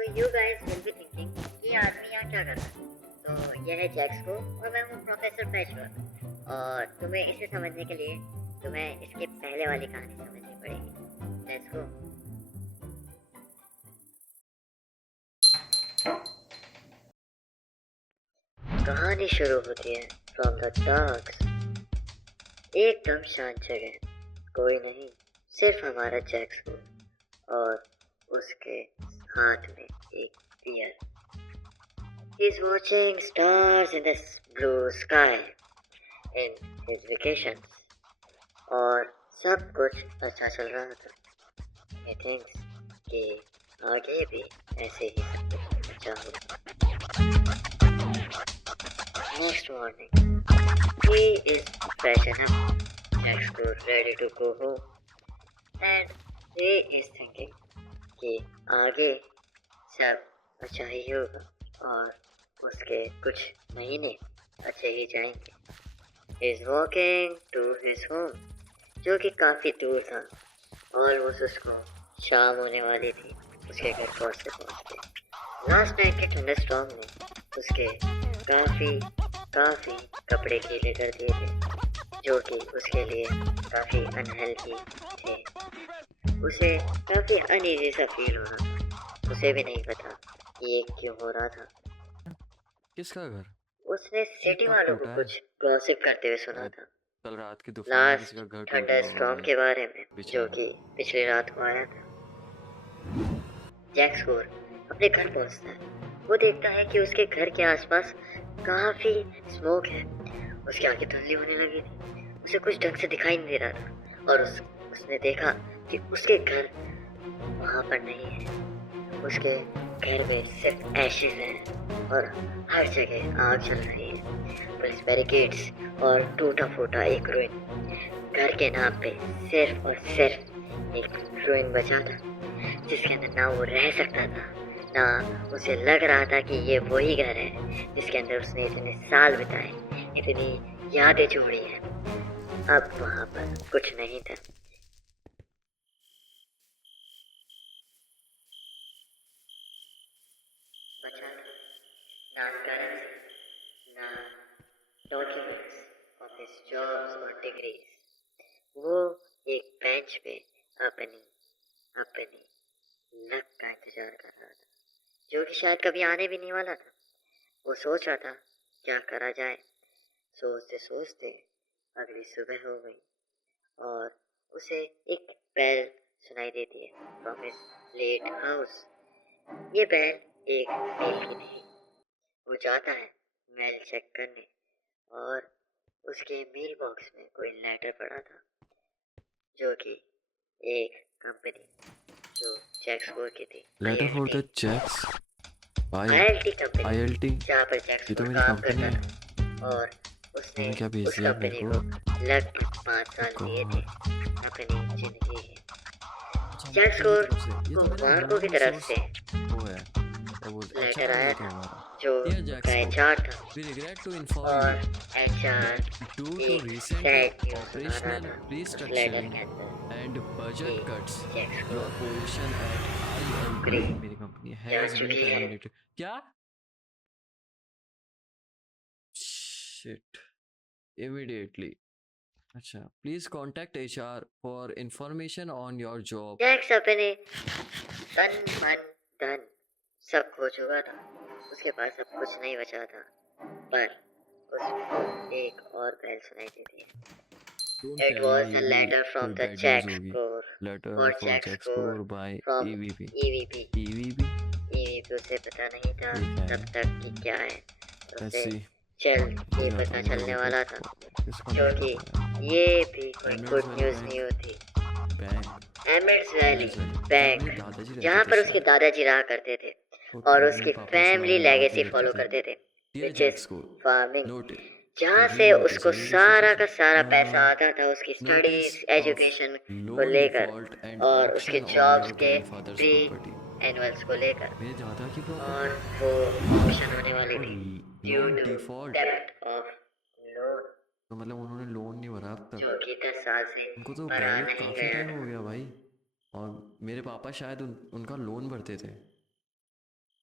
So you guys will be thinking कि ये आदमी यहाँ क्या कर रहा है। तो यह है जैक्सको और मैं हूँ प्रोफेसर पैचवर्क और तुम्हें इसे समझने के लिए तुम्हें इसके पहले वाली कहानी समझनी पड़ेगी। Let's go. कहानी शुरू होती है फ्रॉम द डार्क। एकदम शांत जगह, कोई नहीं, सिर्फ हमारा जैक्सको और उसके हाथ में एक beer. He's watching stars in the blue sky in his vacations और सब कुछ अच्छा चल रहा था। He thinks कि आगे भी ऐसे ही सब कुछ अच्छा होगा। Next morning, he is freshen up, Jaxco ready to go home, and he is thinking कि आगे सब अच्छा ही होगा और उसके कुछ महीने अच्छे ही जाएंगे। He is walking to his home, जो कि काफी दूर था। ऑलमोस्ट उसको शाम होने वाली थी उसके घर पहुंचते पहुंचते। लास्ट नाइट के थंडरस्टॉर्म ने उसके काफी काफी कपड़े गीले कर दिए थे, जो कि उसके लिए काफी अनहेल्दी थे। उसे काफी अनईजी सा फील हो रहा था। उसे भी नहीं पता कि ये क्यों हो रहा था। किसका घर? उसने ये सिटी कब वालों को टूटा है? कुछ गॉसिप करते हुए सुना शायद था कल रात के तूफान में किसी लास्ट का घर टूट गया होगा थंडरस्टॉर्म भाई। के बारे में, जो बेचारा। कि पिछली रात को आया था। जैक्सकोर अपने घर पहुंचता है। वो देखता है कि उसके घर के आसपास काफी स्मोक है। उसकी आंखें धुंधली होने लगी थी। उसे कुछ ढंग से दिखाई नहीं दे रहा था और उसने देखा कि उसके घर वहां पर नहीं है। उसके घर में सिर्फ एशेज हैं और हर जगह आग जल रही है। पुलिस बैरिकेड्स और टूटा फूटा एक रुइन। घर के नाम पे सिर्फ और सिर्फ एक रुइन बचा था, जिसके अंदर ना वो रह सकता था, ना उसे लग रहा था कि ये वही घर है जिसके अंदर उसने इतने साल बिताए, इतनी यादें जोड़ी हैं। अब वहां पर कुछ नहीं था। बचा था ना करेंसी, ना डॉक्यूमेंट्स ऑफ हिज जॉब्स और डिग्रीज। वो एक बेंच पे अपनी अपनी लक का इंतजार कर रहा था, जो कि शायद कभी आने भी नहीं वाला था। वो सोच रहा था क्या करा जाए। सोचते सोचते अगली सुबह हो गई और उसे एक बेल सुनाई देती है फ्रॉम हिज लेट हाउस। ये बेल एक मेल की नहीं। वो जाता है मेल चेक करने और उसके मेल बॉक्स में कोई लेटर पड़ा था, जो कि एक कंपनी जो जैक्सकोर की थी, लेटर फॉर द जैक्स भाई। आईएलटी कंपनी, आईएलटी जहाँ पर ये तो जैक्सकोर मेरी काम कंपनी करता है। था। और उसने तूने क्या भेज उस दिया मेरे कंपनी को? को लगभग 5 साल दिए थे गॉड। अपनी जिंदगी के। अच्छा किसकी जैक्सकोर तरफ से? ये को तो मेरा मार्को की ह्यूमन तरफ रिसोर्स से वो है, क्या बोलते, लेटर एचआर है आया ये तो था, हमारा। जो डियर उसका जैक्सको, एचआर था। we regret to inform you और एचआर that due to एक recent सैड न्यूज़ सुना रहा operational था उस लेटर restructuring के अंदर and कि budget cuts, your जैक्सकोर position at नौकरी ILT मेरी कंपनी जा has been चुकी है। terminated। क्या? Shit, immediately। अच्छा, please contact HR for information on your job। Jack's अपने तन मन धन सब खो चुका था। उसके पास अब कुछ नहीं बचा था, पर उसको एक और पहल सुनाई देती है। Don't It tell me was a ये भी letter कोई from the bad news Jack होगी। Score letter for for Jack Jack Score score by from EVP। EVP। EVP EVP उसे पता नहीं था ये क्या तब है? तक कि क्या है। लेट्स उसे सी। जल्द खुल ये जाता पता हूँ मैं चलने ऊपर। वाला था, किसका लेटर क्योंकि था यार? ये भी कोई एमरेट्स गुड वैली न्यूज़ नहीं बैंक। होती। बैंक। एमिट्स वैली एमरेट्स वैली जहाँ बैंक, मेरे दादाजी रहते जहाँ थे पर उसके शायद। दादाजी रहा करते थे और और मेरे उसकी पापा उस फैमिली वाले इमारत में लेगेसी रहते फॉलो थे। करते थे, dear which Jack is score, farming, note जहाँ से रीड दिस उसको रीड दिस सारा रीड का सारा पैसा दिस आता था उसकी नोटिस स्टडीज ऑफ एजुकेशन को लोन लेकर डिफॉल्ट एंड और उसके ऑक्शन ऑन जॉब्स योर के ग्रैंडफादर्स प्री प्रॉपर्टी। एनुअल्स को लेकर। मेरे दादा की और प्रॉपर्टी वो ऑप्शन होने वाली और थी due loan to default. Depth of loan, तो मतलब उन्होंने लोन नहीं भरा अब जो तक। कि 10 साल से उनको तो भरा गए नहीं काफ़ी गया टाइम था। हो गया भाई। और मेरे पापा शायद उनका लोन भरते थे।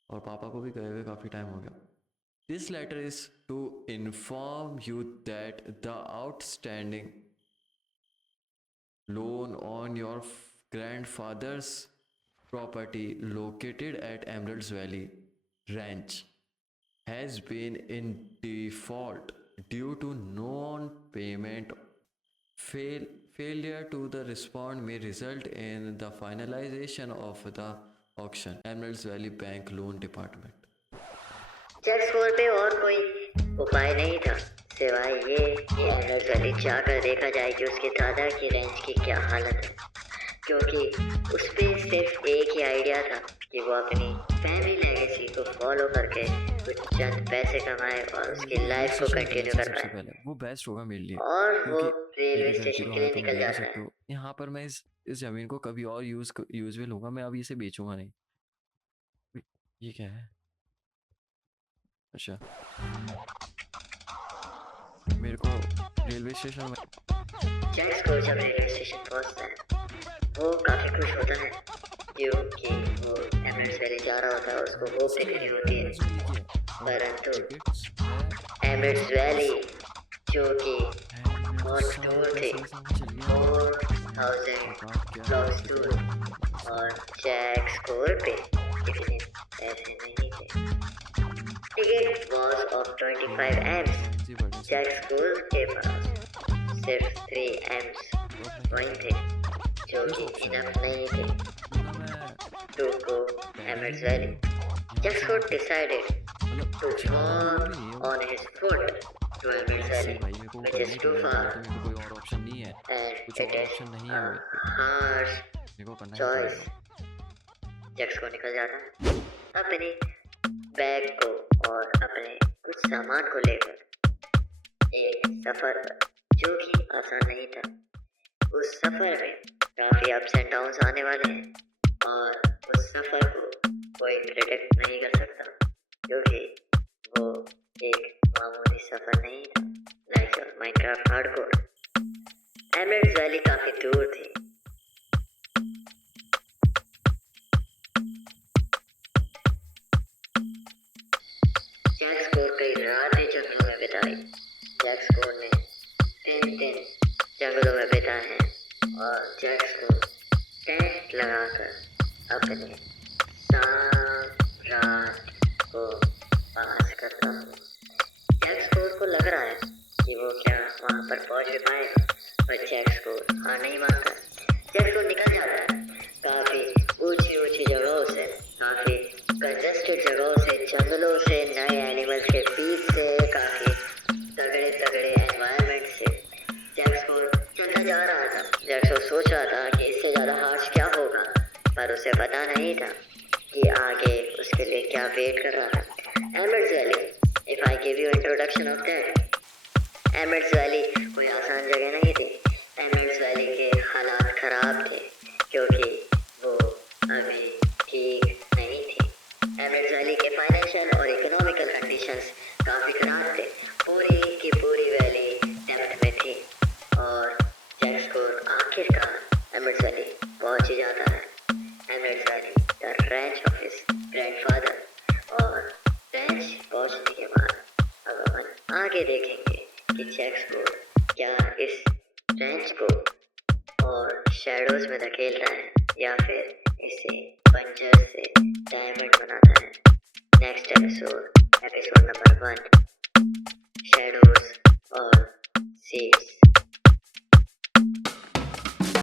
और पापा को भी गए हुए काफ़ी टाइम हो गया. This letter is to inform you that the outstanding loan on your grandfather's property located at Emeralds Valley Ranch has been in default due to non-payment. Failure to the respond may result in the finalization of the auction. Emeralds Valley Bank Loan Department. Jack score पे और कोई उपाय नहीं था सिवाय ये कि MS valley जाकर देखा जाए कि उसके दादा की रेंज की क्या हालत है, क्योंकि उस पे सिर्फ एक ही आइडिया था कि वो अपनी फैमिली लेगेसी को फॉलो करके कुछ चंद पैसे कमाए और उसकी लाइफ को कंटिन्यू कर सबसे पाए. पहले वो बेस्ट होगा मेरे लिए, और वो क्योंकि रेलवे मेरे घर की स्टेशन तो के लिए हालत तुम निकल देख ही जाता सकते है. हो. यहाँ पर मैं इस ज़मीन को कभी और यूज में लूंगा, मैं अभी इसे बेचूंगा नहीं. ये क्या है? अच्छा, मेरे को रेलवे स्टेशन में जैक स्कोर जब रेलवे स्टेशन पहुंचता है वो काफी खुश होता है क्योंकि वो एमएस वैली जा रहा होता है, उसको वो फिक्र होती है. परंतु एमएस वैली जो कि बहुत दूर थी, 4000 ब्लॉक्स दूर, और जैक स्कोर पे इतने पैसे नहीं थे. टिकट वॉज ऑफ 25 एम्स. जैक स्कोर के पास सिर्फ 3 एम्स कॉइन थे जो कि इनफ नहीं थे to go Emeralds Valley. Jack Scott decided to walk on his foot to Emeralds Valley, which is too far, कोई और ऑप्शन नहीं है, and कुछ it और is ऑप्शन नहीं है a मेरे पे, harsh मेरे को करना ही choice. पड़ेगा. जैक स्कॉट निकल जाता है अपने बैग को और अपने कुछ सामान को लेकर एक सफर पर, जो कि आसान नहीं था. उस सफर में काफी अप्स एंड डाउन्स आने वाले हैं और उस सफर को कोई प्रेडिक्ट नहीं कर सकता, क्योंकि वो एक मामूली सफर नहीं था लाइक माइनक्राफ्ट हार्डकोर. एमरेल्ड्स वैली काफी दूर थी. जैक स्कोर कई रातें जंगलों में बिताई. जैक स्कोर ने 3 दिन जंगलों में बिताए हैं और जैक स्कोर टेंट लगाकर अपने रात को पास करता हूँ. जैक स्कोर को लग रहा है कि वो क्या वहाँ पर पहुँच भी पाएगा, पर जैक स्कोर हार नहीं मानता. जैक स्कोर निकल जाता है काफ़ी ऊंची जगहों से, काफ़ी कंजेस्टेड जगहों से, जंगलों से, नए एनिमल्स के बीच से, काफ़ी तगड़े एनवायरनमेंट से. जैक स्कोर चलता जा रहा था. जैक स्कोर सोच रहा था कि इससे ज़्यादा हार्श क्या होगा, पर उसे पता नहीं था कि आगे उसके लिए क्या वेट कर रहा है. एमरेल्ड्स valley, if I give you introduction of that. एमरेल्ड्स valley कोई आसान जगह नहीं थी. एमरेल्ड्स वैली के हालात खराब थे क्योंकि वो अभी ठीक नहीं थी. एमरेल्ड्स वैली के फाइनेंशियल और इकोनॉमिकल कंडीशंस काफ़ी खराब थे. पूरी की पूरी वैली डेब्ट में थी और जैक स्कोर आखिरकार एमरेल्ड्स वैली पहुंच ही जाता है. एमरेल्ड्स valley the ranch of his grandfather. और रैंच पहुंचने के बाद अब अपन आगे देखेंगे कि जैक स्कोर क्या इस रैंच को और शैडोज में धकेलता है या फिर इसे बंजर से डायमंड बनाता है. नेक्स्ट एपिसोड नंबर 1, शैडोज और सीड्स.